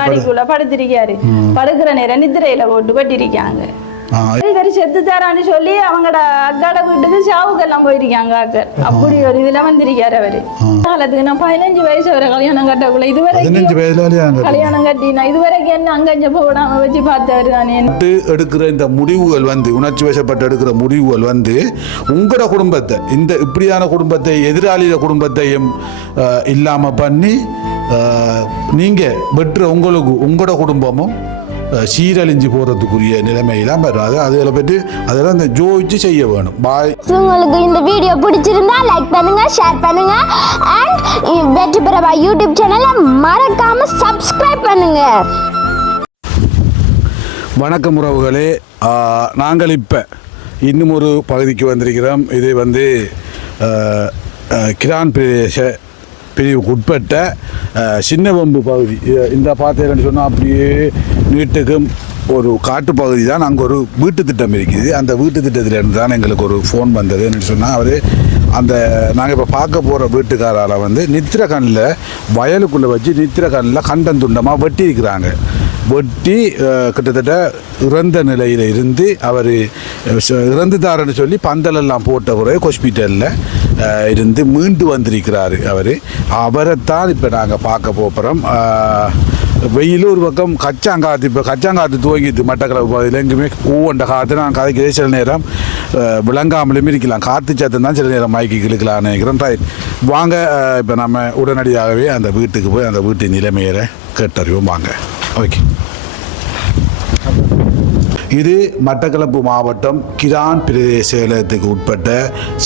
மாடிக்குள்ள படுத்திருக்காரு. படுக்கிற நேரம் நித்திரையில போட்டு பட்டிருக்காங்க. செத்து தரான்னு சொல்லி அவங்களோட அக்காட வீட்டுக்கு சாவுக்கெல்லாம் போயிருக்காங்க. அக்கர் அப்படி ஒரு இதுல வந்திருக்காரு அவரு. காலத்துக்கு நான் 15 வயசு வரை கல்யாணம் கட்டக்குள்ள இதுவரைக்கும் கல்யாணம் கட்டினா இதுவரைக்கும் என்ன அங்கஞ்ச போடாம வச்சு பார்த்தவரு தானே. எடுக்கிற இந்த முடிவுகள் உணர்ச்சி வசப்பட்டு எடுக்கிற முடிவுகள் உங்களோட குடும்பத்தை, இந்த இப்படியான குடும்பத்தை, எதிராளிய குடும்பத்தையும் இல்லாம பண்ணி நீங்க வெற்ற உங்களோட குடும்பமும் சீரழிஞ்சு போறதுக்குரிய நிலைமையெல்லாம் வராது. அதுகளை பற்றி அதெல்லாம் இந்த ஜோதிச்சு செய்ய வேணும். பாய். உங்களுக்கு இந்த வீடியோ பிடிச்சிருந்தா லைக் பண்ணுங்க, ஷேர் பண்ணுங்க, அண்ட் வெற்றி பெறவா யூடியூப் சேனலை மறக்காம சப்ஸ்கிரைப் பண்ணுங்க. வணக்கம் உறவுகளே, நாங்கள் இப்போ இன்னும் ஒரு பகுதிக்கு வந்திருக்கிறோம். இது கிரான் பிரதேச பிரிவுக்கு உட்பட்ட சின்னவம்பு பகுதி. இந்த பார்த்தேன்னு சொன்னால் அப்படியே நீட்டுக்கும் ஒரு காட்டு பகுதி தான். அங்கே ஒரு வீட்டு திட்டம் இருக்குது. அந்த வீட்டு திட்டத்திலேருந்து தான் எங்களுக்கு ஒரு ஃபோன் வந்ததுன்னு சொன்னால் அவர் நாங்கள் இப்போ பார்க்க போகிற வீட்டுக்காரால் நித்திரக்கண்ணில் வயலுக்குள்ளே வச்சு நித்திரக்கண்ணில் கண்டந்துண்டமாக வெட்டி இருக்கிறாங்க. வெட்டி கிட்டத்தட்ட இறந்த நிலையில் இருந்து அவர் இறந்துதாருன்னு சொல்லி பந்தலெல்லாம் போட்ட பிறகு ஹாஸ்பிட்டலில் இருந்து மீண்டு வந்திருக்கிறாரு. அவரைத்தான் இப்போ நாங்கள் பார்க்க போகிறோம். வெயில் ஒரு பக்கம் கச்சாங்காற்று, இப்போ கச்சாங்காற்று துவங்கிட்டு மட்டக்களப்பு பகுதியில் எங்கேயுமே ஒவ்வொன்ற காற்று நான் கதைக்கு சில நேரம் விளங்காமலும் இருக்கலாம். காற்று சத்தம் தான் சில நேரம் மயக்கி கிழக்கலான்னு நினைக்கிறேன். ரைட், வாங்க இப்போ நம்ம உடனடியாகவே அந்த வீட்டுக்கு போய் அந்த வீட்டு நிலைமையை கேட்டறிவோம். வாங்க. ஓகே, இது மட்டக்களப்பு மாவட்டம் கிரான் பிரதேசத்துக்கு உட்பட்ட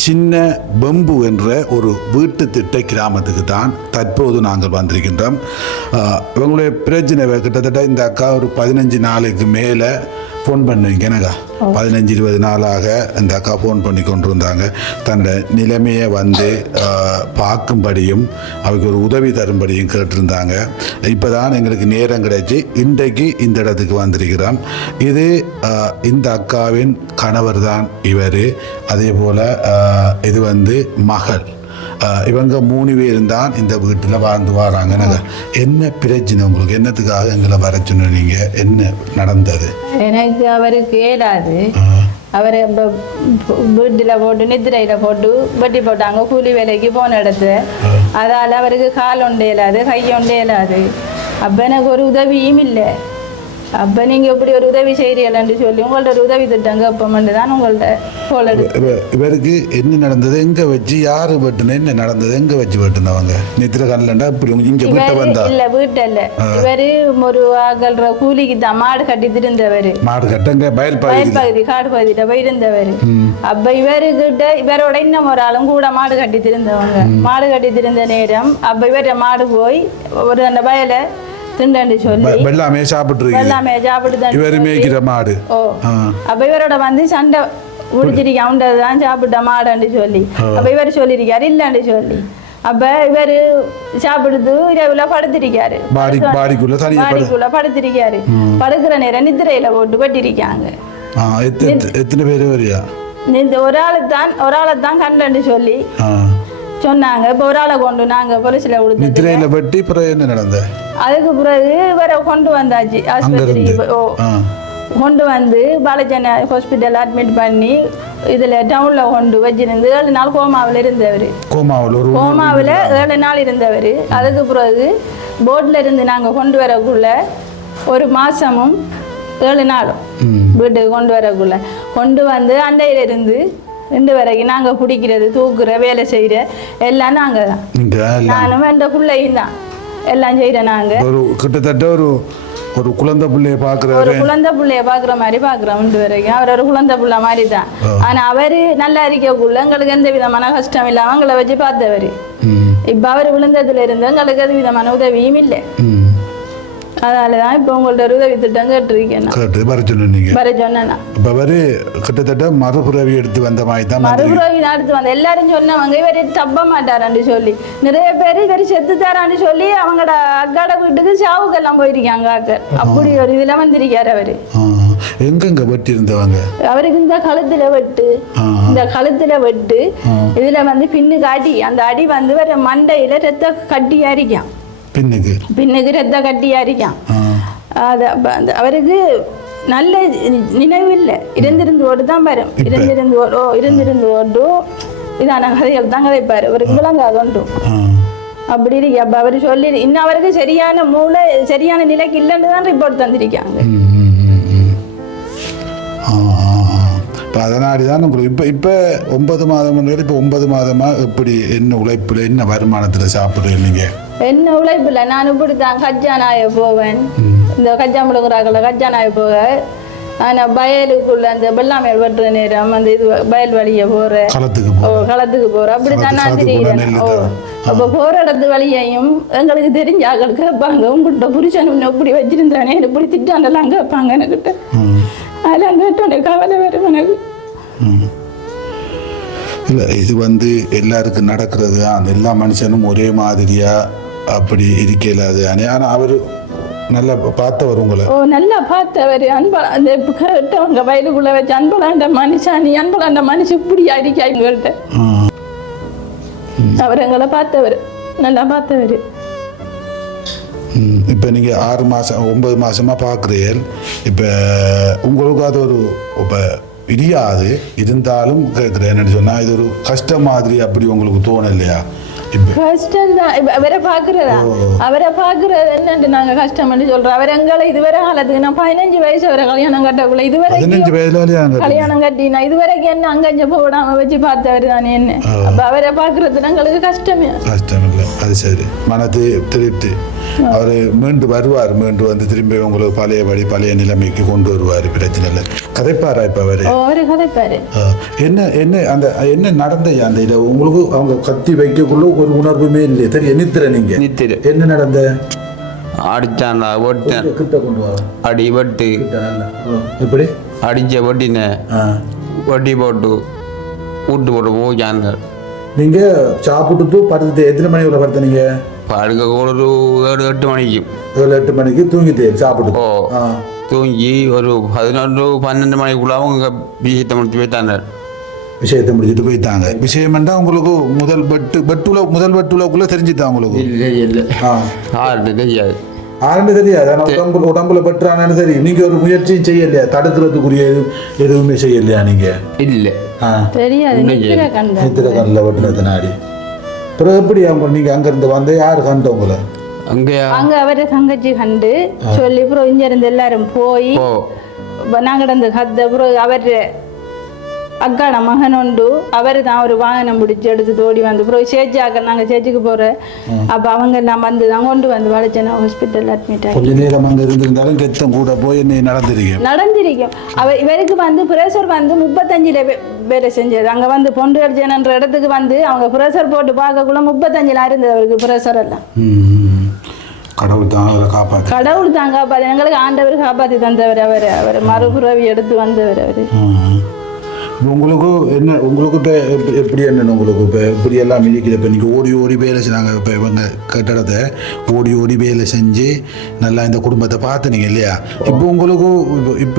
சின்ன பெம்பு என்ற ஒரு வீட்டு திட்ட கிராமத்துக்கு தான் தற்போது நாங்கள் வந்திருக்கின்றோம். இவங்களுடைய பிரச்சனை கிட்டத்தட்ட இந்த அக்கா ஒரு 15 நாளுக்கு மேலே ஃபோன் பண்ணுவீங்க. எனக்கா 15-20 நாளாக இந்த அக்கா ஃபோன் பண்ணி கொண்டு இருந்தாங்க. தன்னோட நிலைமையை பார்க்கும்படியும் அவருக்கு ஒரு உதவி தரும்படியும் கேட்டிருந்தாங்க. இப்போ தான் எங்களுக்கு நேரம் கிடைச்சி இன்றைக்கு இந்த இடத்துக்கு வந்திருக்கிறோம். இது இந்த அக்காவின் கணவர் தான் இவர். அதே போல் இது மகள். இவங்க 3 பேரும் தான் இந்த வீட்டில் வாழ்ந்து வராங்க. என்ன பிரச்சனை உங்களுக்கு? என்னத்துக்காக எங்களை வர சொன்னீங்க? என்ன நடந்தது? எனக்கு அவருக்கு ஏடாது. அவரை வீட்டில் போட்டு நித்திரையில் போட்டு வெட்டி போட்டாங்க. கூலி வேலைக்கு போன இடத்துல அதால் அவருக்கு கால் ஒன்றே இல்லாது, கை ஒன்றே இல்லாது. அப்போ எனக்கு ஒரு உதவியும் இல்லை. அப்போ நீங்கள் இப்படி ஒரு உதவி செய்கிறீங்கன்னு சொல்லி உங்கள்ட்ட ஒரு உதவி திட்டங்க அப்போ தான் உங்கள்ட்ட போல. இவருக்கு என்ன நடந்தது? எங்கே வச்சு யார் வெட்டுன? என்ன நடந்தது? எங்கே வச்சு வெட்டுனவங்க? நித்திர கல்லண்டா இப்படி இங்கே வீட்டை வந்தா? இல்லை, வீட்டில் இல்லை. இவர் ஒரு ஆகல்ற கூலிக்கு தான் மாடு கட்டிட்டு இருந்தவர். மாடு கட்டங்க வயல் பகுதி காடு பகுதியில் போயிருந்தவர். அப்போ இவரோட இன்னும் ஒரு ஆளும் கூட மாடு கட்டிட்டு இருந்தவங்க. மாடு கட்டிட்டு இருந்த நேரம் அப்போ இவர மாடு போய் ஒரு அந்த வயலை திண்டன்னு சொல்லி எல்லாமே சாப்பிட்டு இவரு மேய்க்கிற மாடு. அப்ப இவரோட சண்டை உடிச்சிருக்க அவன்தான் சாப்பிட்ட மாடுன்னு சொல்லி அப்ப இவர் சொல்லிருக்காரு இல்லன்னு சொல்லி. அப்ப இவரு சாப்பிடுது இரவுல படுத்திருக்காரு. மாடிக்குள்ள படுத்திருக்காரு. படுக்கிற நேரம் நித்திரையில போட்டு பட்டிருக்காங்க. எத்தனை பேரு வரியா? ஒரு ஆளைத்தான் கண்டன்னு சொல்லி சொன்னாங்க. இப்போ ஒரு ஆளை கொண்டு நாங்கள் போலீஸில் கொடுத்து வெட்டி பிறகு என்ன நடந்த? அதுக்கு பிறகு இவரை கொண்டு வந்தாச்சு ஆஸ்பத்திரி. கொண்டு வந்து பாலஜன ஹாஸ்பிட்டல் அட்மிட் பண்ணி இதில் டவுனில் கொண்டு வச்சிருந்து 7 நாள் கோமாவில் இருந்தவர். கோமாவில் 7 நாள் இருந்தவர். அதுக்கு பிறகு போட்டில் இருந்து நாங்கள் கொண்டு வரக்குள்ள 1 மாதமும் 7 நாளும் வீட்டுக்கு கொண்டு வரக்குள்ள கொண்டு வந்து அண்டையிலிருந்து 2 வரைக்கும் நாங்கள் பிடிக்கிறது, தூக்குற, வேலை செய்கிற எல்லாம் நாங்கள் தான். நானும் எந்த பிள்ளையும் தான் எல்லாம் செய்கிறேன். நாங்கள் கிட்டத்தட்ட ஒரு குழந்தை பிள்ளைய பார்க்குற மாதிரி பார்க்குறோம் 2 வரைக்கும். அவர் ஒரு குழந்தை பிள்ளை மாதிரி தான். ஆனால் அவர் நல்லா இருக்கக்குள்ள எங்களுக்கு எந்த விதமான கஷ்டம் இல்லாமல் அவங்கள வச்சு பார்த்தவர். இப்போ அவர் விழுந்ததுல இருந்து எங்களுக்கு எந்த விதமான உதவியும் இல்லை. அதனால தான் இப்போ உங்கள்ட்ட உதவி திட்டம் கேட்டிருக்கேன். கிட்டத்தட்ட மறுபுறவி எடுத்து வந்த மாதிரி தான். மறுபுறவி எடுத்து வந்த எல்லாரும் சொன்னவங்க இவர் தப்ப மாட்டாரான்னு சொல்லி நிறைய பேர் இவர் செத்து தாரான்னு சொல்லி அவங்களோட அக்காட வீட்டுக்கு சாவுக்கெல்லாம் போயிருக்காங்க. அக்கர் அப்படி ஒரு இதுல வந்திருக்காரு அவரு. எங்க வெட்டி இருந்தவங்க? அவருக்கு இந்த கழுத்துல வெட்டு இதுல பின்னு காட்டி அந்த அடி வர மண்டையில ரத்த கட்டியா இருக்கான். பின்னுக்கு ரத்த கட்டியா இருக்கான். அது அவருக்கு நல்ல நினைவு இல்லை, இருந்திருந்து ஓடு தான் வரும், இருந்திருந்து ஓடு இதான கதைகள் தான் கதைப்பாரு, அவருக்கு விளங்காது ஒன்றும் அப்படி இருக்கு. அப்ப அவரு சொல்லி இன்னும் அவருக்கு சரியான மூளை சரியான நிலைக்கு இல்லைன்னு தான் ரிப்போர்ட் தந்திருக்காங்க. அதனாடிதான் உங்களுக்கு இப்போ 9 மாதம் இப்போ 9 மாதமா எப்படி என்ன உழைப்புல என்ன வருமானத்தில் சாப்பிட்றீங்க நீங்கள்? என்ன உழைப்புல நான் இப்படி தான் கஜானாய போவேன், இந்த கஜா முழுங்குறாக்கல கஜானாய போக நான் வயலுக்குள்ள அந்த வெள்ளாமையல் வெட்டுற நேரம் அந்த இது வயல் வழிய போறேன், களத்துக்கு போறேன், அப்படித்தான் நான் தெரிகிறேன். அப்போ போற இடத்து வழியையும் எங்களுக்கு தெரிஞ்ச ஆக்கள் கேட்பாங்க, உங்கள்கிட்ட புருஷன் இப்படி வச்சிருந்தானே இப்படி திட்டாண்டெல்லாம் கேட்பாங்க என்கிட்ட. அதெல்லாம் கேட்டோட கவலை வரும் எனக்கு. இல்லை இது எல்லாருக்கும் நடக்கிறது தான், எல்லா மனுஷனும் ஒரே மாதிரியா அப்படி இருக்கலாது. ஆனால் அவர் நல்லா பார்த்தவர் உங்களை. நல்லா பார்த்தவர், அன்பா அந்த கேட்டவங்க வயலுக்குள்ள வச்சு அன்பலாண்ட மனுஷன், நீ அன்பலாண்ட மனுஷன் இப்படி அடிக்க எங்கள்கிட்ட. அவர் எங்களை பார்த்தவர், நல்லா பார்த்தவர். இப்போ நீங்கள் 6 மாதம் 9 மாதமாக பார்க்குறீர்கள். இப்போ உங்களுக்கு அது ஒரு இப்போ இடியாது இருந்தாலும் கேட்குறேன் என்னன்னு சொன்னால் இது ஒரு கஷ்டம் மாதிரி அப்படி உங்களுக்கு தோணும் இல்லையா? கஷ்டம் தான் அவரை பாக்குறதா, அவரை பாக்குறது என்னன்னு நாங்க கஷ்டம் சொல்றோம். அவர் எங்களை இதுவரை காலத்துக்கு நான் 15 வயசு வரை கல்யாணம் கட்டக்குள்ள இதுவரை கல்யாணம் கட்டி நான் இதுவரைக்கும் என்ன அங்கஞ்ச போடாம வச்சு பார்த்தவர் தானே என்ன. அப்ப அவரை பாக்குறது எங்களுக்கு கஷ்டம் இல்லை. அது சரி, மனது திருப்தி. அவர் மீண்டு வருவார், மீண்டு வந்து திரும்பி உங்களுக்கு பழைய நிலைமைக்கு கொண்டு வருவார், பிரச்சனை இல்லை. கதைப்பாரா இப்ப அவரு கதைப்பாரு. என்ன நடந்த அந்த இதை உங்களுக்கு அவங்க கத்தி வைக்கக்குள்ள ஒரு உணர்வுமே இல்லையே தெரியும். நித்திர நீங்க என்ன நடந்த அடிச்சாண்டா வெட்டேன், கிட்ட கொண்டு வா அடி வெட்டு எப்படி அடிச்ச வெட்டின வட்டி போட்டு வீட்டு போட்டு போச்சாங்க. நீங்க சாப்பிட்டு படுத்து எத்தனை மணி உள்ள படுத்தீங்க? படுக்க ஒரு 7-8 மணிக்கு 7-8 மணிக்கு தூங்கிட்டு சாப்பிட்டு தூங்கி ஒரு 11-12 மணிக்குள்ள அவங்க விஷயத்தை முடிச்சு முடிச்சுட்டு போயிட்டாங்க. விஷயம்டா உங்களுக்கு முதல் வெட்டுலக்குள்ள தெரிஞ்சுதான் உங்களுக்கு? இல்லை தெரியாது. உடம்புல பற்றானு தெரியும். நீங்க ஒரு முயற்சியும் செய்யலையா, தடுக்கிறதுக்குரிய எதுவுமே செய்யலையா நீங்க? இல்லை நித்திர கண்ணில் வெட்டுனதுனாடி பிறகு எப்படி அவங்க நீங்க அங்க இருந்து வந்து யாரு கண்டு உங்களை? அங்க அவரை தங்கச்சி கண்டு சொல்லி அப்புறம் இங்க இருந்து எல்லாரும் போய் நாங்க இருந்து கத்த அப்புறம் அவர் அக்காட மகன் உண்டு, அவரு தான் ஒரு வாகனம் பிடிச்சி எடுத்து தோடி வந்து அப்புறம் சேச்சியாக்க நாங்க சேச்சிக்கு போறேன். அப்ப அவங்க எல்லாம் வந்து தான் கொண்டு வந்து வளைச்சனா ஹாஸ்பிட்டல் அட்மிட் ஆகி கொஞ்ச நேரம் அங்க இருந்திருந்தாலும் கெத்தம் கூட போய் நடந்திருக்கும். இவருக்கு பிரஷர் 35ல வேலை செஞ்சது. அங்க பொண்டுகள் ஜெனன்ற இடத்துக்கு அவங்க பிரஷர் போட்டு பார்க்கக்குள்ள 35ல இருந்தது அவருக்கு பிரஷர் எல்லாம். கடவுள் தான் காப்பாத்து, எங்களுக்கு ஆண்டவர் காப்பாத்தி தந்தவர். அவர் மறுபுறவி எடுத்து வந்தவர். அவரு உங்களுக்கு என்ன உங்களுக்கு இப்போ எப்படி என்னென்ன உங்களுக்கு இப்போ இப்படி எல்லாம் இருக்குது? இப்போ நீங்கள் ஓடி வேலை செய்கிறாங்க. இப்போ இவங்க கட்டடத்தை ஓடி வேலை செஞ்சு நல்லா இந்த குடும்பத்தை பார்த்துனீங்க இல்லையா? இப்போ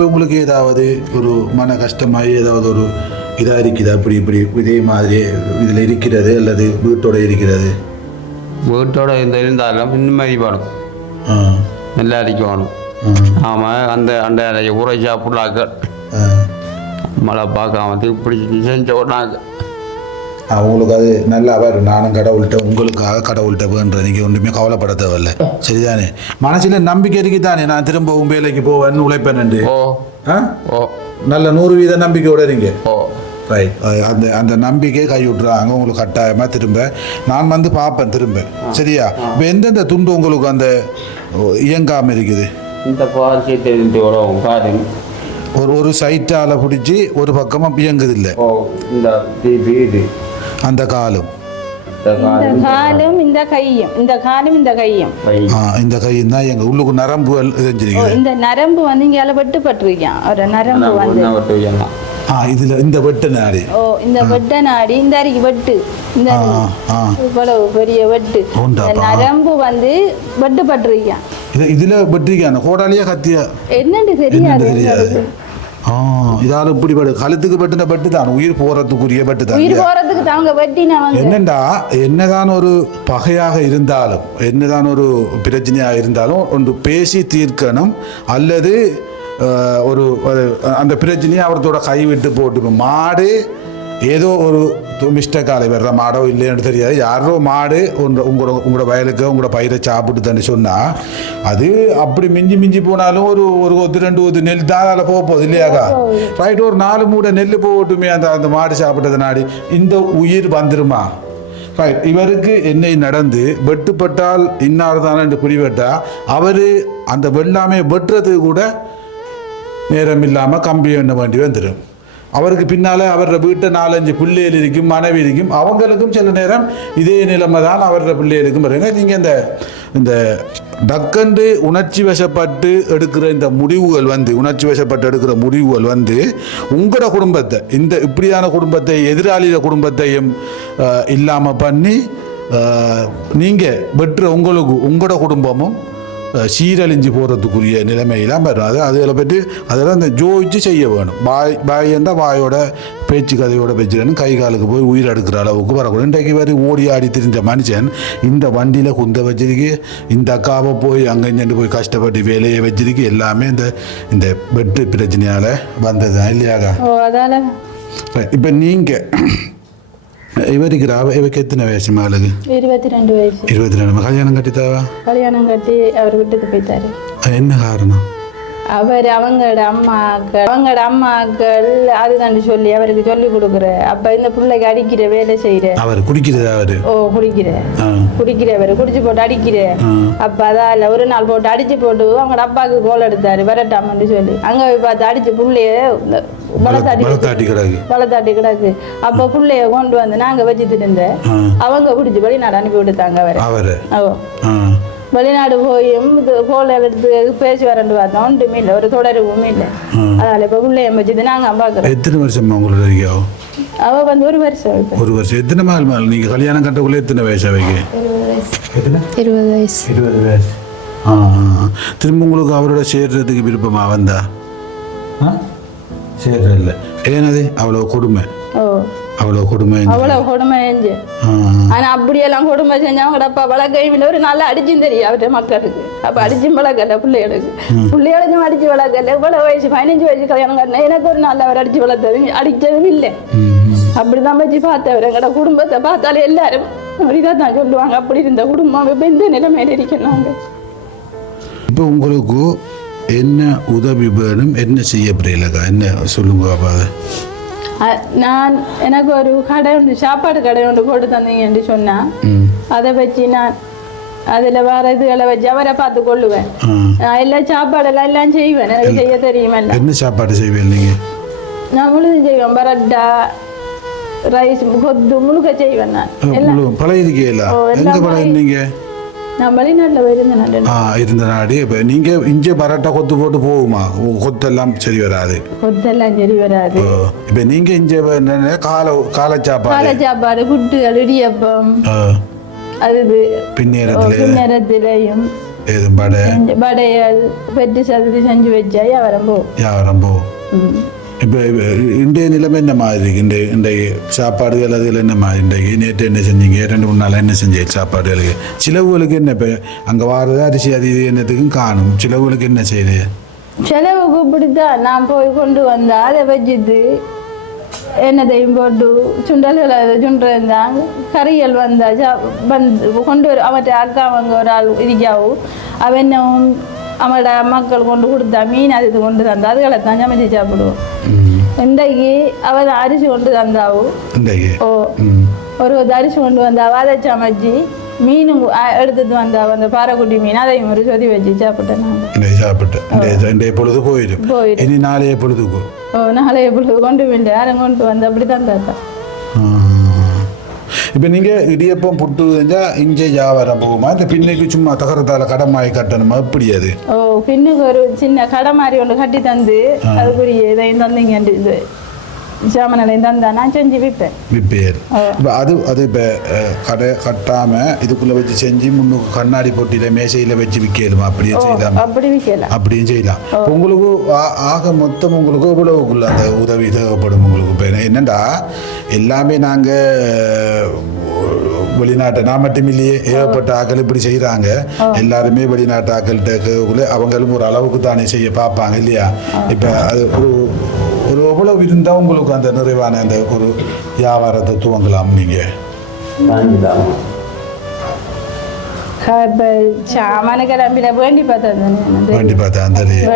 உங்களுக்கு ஏதாவது ஒரு மன கஷ்டமாகி ஏதாவது ஒரு இதாக இருக்குது அப்படி இதே மாதிரி இதில் இருக்கிறது அல்லது வீட்டோட இருக்கிறது? வீட்டோட இருந்தாலும் நிம்மதி வேணும், நல்லா அடிக்கணும். ஆமாம், அந்த ஊரை சாப்பிடலாக்க மழை பார்க்காம இப்படி செஞ்ச உடனாங்க அவங்களுக்கு அது நல்லா வரும். நானும் கடவுள்கிட்ட வேண்ட நீங்கள் ஒன்றுமே கவலைப்பட தேவையில்லை, சரிதானே? மனசில் நம்பிக்கை இருக்குதானே, நான் திரும்பவும் வேலைக்கு போவேன் உழைப்பேன். நல்ல 100% நம்பிக்கையோட இருங்க. ரைட். அந்த நம்பிக்கை கை விட்டுறாங்க உங்களுக்கு கட்டாயமாக. திரும்ப நான் பார்ப்பேன் திரும்ப, சரியா? இப்போ எந்தெந்த துண்டு உங்களுக்கு அந்த இயங்காமல் இருக்குது? இந்த ஒரு சைட்டால பிடிச்சி ஒரு பக்கமாக இயங்குது இல்லை அந்த காலும் இந்த கையும் தான் எங்க உள்ளுக்கு நரம்புகள் இந்த நரம்பு இங்க வெட்டுப்பட்டிருக்கான். ஒரு நரம்பு இதுல இந்த வெட்ட நாடி இந்த வெட்ட நாடி இந்த அரிக்கு வெட்டு இந்த இவ்வளவு பெரிய வெட்டு நரம்பு வெட்டுப்பட்டிருக்கான். இதுல வெட்டிருக்கான கோடாலியா கத்தியா என்னன்னு தெரியாது. இதால இப்படி கழுத்துக்கு பட்டு தான் உயிர் போறதுக்குரிய பட்டு தான். உயிர் போறதுக்கு தாங்க வெட்டினவங்க. என்னண்டா என்னதான் ஒரு பகையாக இருந்தாலும் என்னதான் ஒரு பிரச்சனையாக இருந்தாலும் ஒன்று பேசி தீர்க்கணும். அல்லது ஒரு அந்த பிரச்சனையை அவரத்தோட கைவிட்டு போட்டு மாடு ஏதோ ஒரு மிஸ்டேக்கால வர்ற மாடோ இல்லைன்னு தெரியாது, யாரோ மாடு உங்களோட வயலுக்கு உங்களோட பயிரை சாப்பிட்டு தானே சொன்னால் அது அப்படி மிஞ்சி போனாலும் ஒரு 2 நெல் தான் அதில் போகுது இல்லையாக்கா? ரைட், ஒரு 4 மூடை நெல் போகட்டுமே அந்த மாடு சாப்பிட்டது நாடி இந்த உயிர் வந்துருமா? ரைட், இவருக்கு என்ன நடந்து வெட்டுப்பட்டால் இன்னார் தானே என்று குறிவெட்டா அவர் அந்த வெள்ளாமே வெட்டுறது கூட நேரம் இல்லாமல் கம்பி எண்ண வேண்டி வந்துடும். அவருக்கு பின்னால் அவரோட வீட்டை 4-5 பிள்ளைகள் இருக்கும், மனைவி இருக்கும், அவங்களுக்கும் சில நேரம் இதே நிலைமை தான் அவரோட பிள்ளைகளுக்கும் வருங்க. நீங்கள் இந்த டக்கண்டு உணர்ச்சி வசப்பட்டு எடுக்கிற இந்த முடிவுகள் உங்களோட குடும்பத்தை இப்படியான குடும்பத்தை எதிராளிய குடும்பத்தையும் இல்லாமல் பண்ணி நீங்கள் வெட்டுற உங்களோட குடும்பமும் சீரழிஞ்சு போகிறதுக்குரிய நிலைமையெல்லாம் வரும். அதில் பற்றி அதெல்லாம் இந்த ஜோதிச்சு செய்ய வேணும். பாய் என்றால் வாயோட பேச்சு கதையோட பேச்சுன்னு கை காலுக்கு போய் உயிர் எடுக்கிற அளவுக்கு வரக்கூடாது. இன்றைக்கு வரை ஓடி ஆடி திரிஞ்ச மனுஷன் இந்த வண்டியில் குந்த வச்சிருக்கு, இந்த அக்காவை போய் அங்கேஞ்சு போய் கஷ்டப்பட்டு வேலையை வச்சிருக்கு. எல்லாமே இந்த வெட்டு பிரச்சனையால் வந்தது தான் இல்லையாக்கா? இப்போ நீங்கள் இவருக்கு எத்தனை வயசு மகளுக்கு? 22 வயசு. 22. கல்யாணம் கட்டித்தாவா? கல்யாணம் கட்டி அவர் விட்டுட்டு போயிட்டாரு. என்ன காரணம்? அவங்களோட அம்மாக்கள் அதுதான் சொல்லி அவருக்கு சொல்லி கொடுக்குற. அப்ப இந்த பிள்ளைக்கு அடிக்கிற வேலை செய்யற அவர் குடிக்கிற குடிக்கிறவர் குடிச்சு போட்டு அடிக்கிற. அப்ப அதான் ஒரு நாள் போட்டு அடிச்சு போட்டு அவங்களோட அப்பாவுக்கு கோல் எடுத்தாரு வரட்டாமன்னு சொல்லி. அங்க போய் பார்த்து அடிச்சு புள்ளைய வளர்த்தாட்டி கிடக்கு. அப்ப புள்ளைய கொண்டு வந்து நாங்க வச்சுட்டு இருந்தேன். அவங்க குடிச்சு வெளிநாடு அனுப்பி விட்டுட்டாங்க அவரை. வெளிநாடு போயும் கோல் எடுத்து பேசி வரண்டு பார்த்தோம், ஒன்றுமே இல்லை, ஒரு தொடர்பும் இல்லை. அதனால இப்ப பிள்ளைய வச்சுட்டு நாங்க பாக்குறோம். எத்தனை வருஷம் உங்களோட? அவ வந்து 1 வருஷம். 1 வருஷம். எத்தனை நாள் நீங்க கல்யாணம் கட்டக்குள்ள எத்தனை வயசு அவைக்கு? 20 வயசு. 20 வயசு. திரும்ப உங்களுக்கு அவரோட சேர்றதுக்கு விருப்பமா வந்தா? சேர்ற இல்லை. ஏனது அவ்வளவு கொடுமை? அவ்வளவு கொடுமை செஞ்சு. ஆனா அப்படியெல்லாம் கொடுமை செஞ்சு அவங்க அப்பா வளர்க்கையும் ஒரு நல்லா அடிச்சும் தெரியும் அவர்கிட்ட மக்களுக்கு. அப்ப அடிச்சும் வளர்க்கல பிள்ளைகளுக்கும் அடிச்சு வளர்க்கல. இவ்வளவு வயசு 15 வயசு கல்யாணம் கட்டின எனக்கு ஒரு நாள் அவர் அடிச்சு வளர்த்தது அடிச்சதும் இல்லை. அப்படிதான் வச்சு பார்த்தவர். எங்கட குடும்பத்தை பார்த்தாலே எல்லாரும் இதான் தான் சொல்லுவாங்க, அப்படி இருந்த குடும்பம் இப்ப இந்த நிலைமையில இருக்கணும். இப்போ உங்களுக்கு என்ன உதவி வேணும், என்ன செய்ய புரியலக்கா, என்ன சொல்லுங்க அப்பா? நான் எனக்கு ஒரு கடை உண்டு, சாப்பாடு கடை ஒன்று போட்டு தந்தீங்கன்னு சொன்னா அதை வச்சு நான் அதுல வேற இதுகளை வச்சு அவரை பார்த்து கொள்ளுவேன். நான் எல்லா சாப்பாடெல்லாம் எல்லாம் செய்வேன், எனக்கு செய்ய தெரியுமா. என்ன சாப்பாடு செய்வேன் நீங்க? நான் முழுது செய்வேன், பரோட்டா ரைஸ் கொத்து முழுக்க செய்வேன். நான் எல்லாம் பழகிருக்கீங்களா? நான் வெளிநாட்டில் இருந்த நாடு. இப்போ நீங்கள் இங்கே பரோட்டா கொத்து போட்டு போகுமா? கொத்தெல்லாம் சரி வராது. இப்போ நீங்கள் இங்கே காலை சாப்பாடு புட்டு இடியப்பம் அது பின்னேரத்திலையும் வடையல் பெட்டி சதுரி செஞ்சு வச்சா வியாபாரம் போகும். இப்போ இன்றைய நிலைமை என்ன மாதிரி இருக்கு? இன்றைய சாப்பாடுகள் அதில் என்ன மாதிரி? இன்றைக்கு நேற்று என்ன செஞ்சீங்க? 2-3 நாள் என்ன செஞ்சீங்க சாப்பாடுகளுக்கு? சிலவுகளுக்கு என்ன? இப்போ அங்கே வாரது அரிசி அது இது என்னத்துக்கும் காணும். சிலவுகளுக்கு என்ன செய்யுது? செலவுக்கு இப்படித்தான் நான் போய் கொண்டு வந்தா அதை வச்சுது என்னதையும் போட்டு சுண்டல்களை சுண்டுறாங்க. கறிகள் வந்தா கொண்டு வர அவற்றை அக்கா அவங்க ஒரு ஆள் இருக்காவும் அவன் என்னவும் அவங்களோட மக்கள் கொண்டு கொடுத்தா மீன் அது இது கொண்டு தந்தா அதுகளை தான் சமைச்சு சாப்பிடுவோம். இன்றைக்கு அவன் அரிசி கொண்டு தந்தாவும் ஒரு அரிசி கொண்டு வந்தாவா அதை சமைச்சு மீனும் எடுத்துட்டு வந்தாவ அந்த பாறைக்குட்டி மீன் அதையும் ஒரு சொதி வச்சு சாப்பிட்டேன். நாளைய பொழுது கொண்டு வந்து யாரும் கொண்டு வந்து அப்படி தந்தாத்தா. இப்போ நீங்கள் இடியப்பம் புட்டு செஞ்சால் இங்கே வியாபாரம் போகுமா? இந்த பின்னுக்கு சும்மா தகரத்தால் கடமாய் கட்டணுமா? எப்படி அது? பின்னுக்கு ஒரு சின்ன கடை மாதிரி ஒன்று கட்டி தந்து அதுக்குரிய இதையும் தந்தீங்க. சாமான்களையும் தந்தா நான் செஞ்சு விற்பேன். விற்பேர். இப்போ அது இப்போ கடை கட்டாமல் இதுக்குள்ளே வச்சு செஞ்சு முன்னுக்கு கண்ணாடி போட்டியில் மேசையில் வச்சு விற்கலுமா? அப்படியே செய்யலாம். அப்படி விற்கலாம். அப்படியும் செய்யலாம். உங்களுக்கு ஆக மொத்தம் உங்களுக்கு எவ்வளவுக்குள்ள அந்த உதவி தேவைப்படும் உங்களுக்கு? இப்போ என்னென்னா எல்லாமே நாங்கள் வெளிநாட்டை நான் மட்டும் இல்லையே, ஏகப்பட்ட ஆக்கள் இப்படி செய்கிறாங்க. எல்லாருமே வெளிநாட்டு ஆக்கள்கிட்ட அவங்களும் ஒரு அளவுக்கு தானே செய்ய பார்ப்பாங்க இல்லையா? இப்போ அது ஒரு எவ்வளவு இருந்தால் உங்களுக்கு அந்த நிறைவான அந்த ஒரு வியாபாரத்தை துவங்கலாம் நீங்கள்? இப்போ சாமான கிளம்பின வேண்டி பார்த்தா தெரியும்.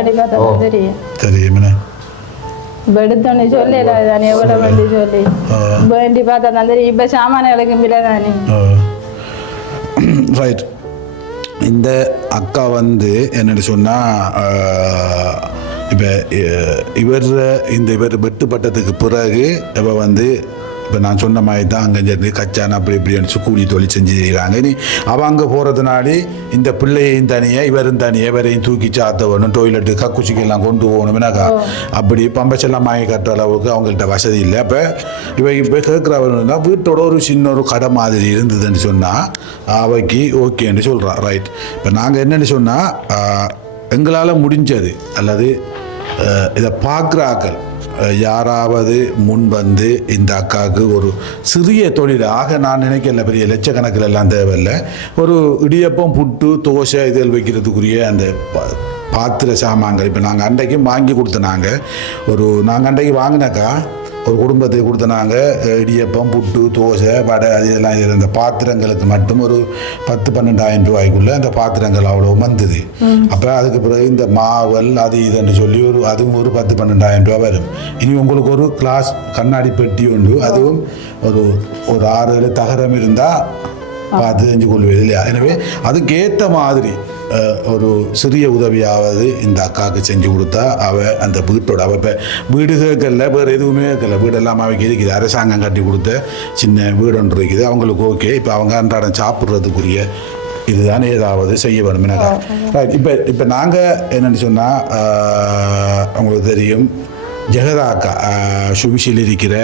தெரியும். எடுத்தோன்னு சொல்லல தானே எவ்வளோ வேண்டி சொல்லி வேண்டி பார்த்தா தான் தெரியும். இப்போ சாமான்களுக்கு விலை தானே. ரைட். இந்த அக்கா வந்து என்னென்னு சொன்னால் இப்போ இவர் வெட்டுப்பட்டதுக்கு பிறகு இப்போ வந்து இப்போ நான் சொன்ன மாதிரி தான் அங்கே கச்சான் அப்படி இப்படி கூலி தொழில் செஞ்சு செய்கிறாங்க. இனி அவன் அங்கே போகிறதுனாடி இந்த பிள்ளையையும் தனியாக இவரையும் தூக்கி சாத்த வேணும், டொய்லெட்டு கக்குச்சிக்கெல்லாம் கொண்டு போகணும்னாக்கா அப்படி பம்பச்செல்லாம் வாங்கி கட்டுற அளவுக்கு அவங்கள்ட்ட வசதி இல்லை. அப்போ இப்போ கேட்குறவன்னா வீட்டோட ஒரு சின்ன ஒரு கடை மாதிரி இருந்ததுன்னு சொன்னால் அவைக்கு ஓகேன்னு சொல்கிறான். ரைட். இப்போ நாங்கள் என்னென்னு சொன்னால் எங்களால் முடிஞ்சது அல்லது இதை பார்க்குற ஆக்கள் யாராவது முன் வந்து இந்த அக்காவுக்கு ஒரு சிறிய தொழிலாக நான் நினைக்கல, பெரிய லட்சக்கணக்கில் எல்லாம் தேவையில்லை, ஒரு இடியப்பம் புட்டு தோசை இதில் வைக்கிறதுக்குரிய அந்த பாத்திர சாமான்கள் இப்போ நாங்கள் அன்றைக்கும் வாங்கி கொடுத்தனாங்க. நாங்கள் அன்றைக்கு வாங்கினாக்கா ஒரு குடும்பத்துக்கு கொடுத்தனாங்க இடியப்பம் புட்டு தோசை வடை அது இதெல்லாம் இது அந்த பாத்திரங்களுக்கு மட்டும் ஒரு 10-12,000 ரூபாய்க்குள்ளே அந்த பாத்திரங்கள் அவ்வளோ வந்தது. அப்போ அதுக்கு பிறகு இந்த மாவல் அது இதுன்னு சொல்லி அதுவும் ஒரு 10-12,000 ரூபா வரும். இனி உங்களுக்கு ஒரு கிளாஸ் கண்ணாடி பெட்டி உண்டு, அதுவும் ஒரு 6-7 தகரம் இருந்தால் பார்த்து செஞ்சு கொள்வது இல்லையா? எனவே அதுக்கேற்ற மாதிரி ஒரு சிறிய உதவியாவது இந்த அக்காவுக்கு செஞ்சு கொடுத்தா அந்த வீட்டோட இப்போ வீடு கேட்கல, வேறு எதுவுமே கேட்கல, வீடெல்லாம் அவைக்கு இருக்குது, அரசாங்கம் கட்டி கொடுத்த சின்ன வீடு ஒன்று இருக்குது, அவங்களுக்கு ஓகே. இப்போ அவங்க அன்றாடம் சாப்பிட்றதுக்குரிய இதுதான் ஏதாவது செய்ய வேணும் எனக்கா. ரைட். இப்போ நாங்கள் என்னென்னு சொன்னால் அவங்களுக்கு தெரியும் ஜெகதா அக்கா சுபிஷில் இருக்கிற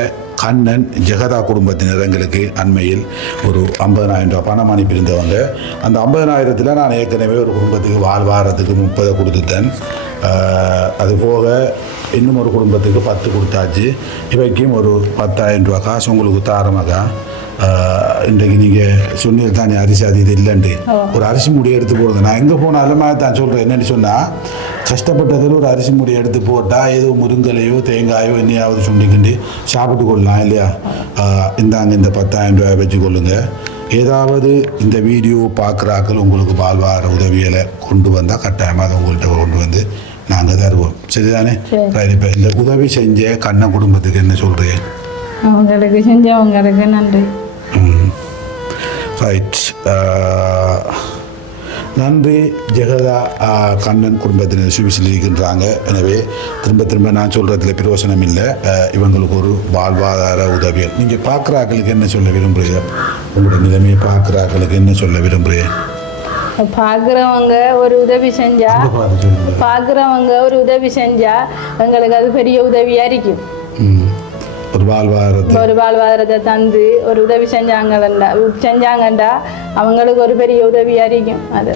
கண்ணன் ஜெகதா குடும்பத்தினர் எங்களுக்கு அண்மையில் ஒரு 50,000 ரூபா பணம் அனுப்பியிருந்தவங்க. அந்த 50,000 நான் ஏற்கனவே ஒரு குடும்பத்துக்கு வாழ்வாரத்துக்கு 30 கொடுத்துட்டேன். அதுபோக இன்னும் ஒரு குடும்பத்துக்கு 10 கொடுத்தாச்சு. இவைக்கும் ஒரு 10,000 ரூபா காசு உங்களுக்கு தாரமாக்கா. இன்றைக்கு நீங்கள் சொன்னது தானே அரிசி அது இது இல்லைன்ட்டு ஒரு அரிசி மூடி எடுத்து போடுங்க. நான் எங்கே போனாலும் தான் சொல்கிறேன் என்னென்னு சொன்னால் கஷ்டப்பட்டதில் ஒரு அரிசி மூடி எடுத்து போட்டால் ஏதோ முருங்கலையோ தேங்காயோ என்னையாவது சுண்டிக்கிண்டு சாப்பிட்டு கொள்ளலாம் இல்லையா? இந்தாங்க இந்த 10,000 ரூபாய் வச்சு கொள்ளுங்க. ஏதாவது இந்த வீடியோ பார்க்குறாக்கள் உங்களுக்கு வாழ்வார உதவிகளை கொண்டு வந்தால் கட்டாயமாக அதை உங்கள்கிட்ட கொண்டு வந்து நாங்கள் தருவோம். சரிதானே? இப்போ இந்த உதவி செஞ்ச கண்ணன் குடும்பத்துக்கு என்ன சொல்கிறேன்? அவங்களுக்கு செஞ்சவங்களுக்கு நன்றி. ரைட். நன்றி. ஜெகதா கண்ணன் குடும்பத்தினர் சுவிசில் இருக்கின்றாங்க. எனவே திரும்ப நான் சொல்கிறதுல பிரயோசனம் இல்லை. இவங்களுக்கு ஒரு வாழ்வாதார உதவிகள் நீங்கள் பார்க்குறாக்களுக்கு என்ன சொல்ல விரும்புகிறீங்க? உங்களோட நிலைமையை பார்க்குறாக்களுக்கு என்ன சொல்ல விரும்புகிறேன்? பார்க்குறவங்க ஒரு உதவி செஞ்சா எங்களுக்கு அது பெரிய உதவியாக இருக்கும். ஒரு வாழ்வாதாரத்தை தந்து ஒரு உதவி செஞ்சாங்கண்டா அவங்களுக்கு ஒரு பெரிய உதவியாக இருக்கும். அது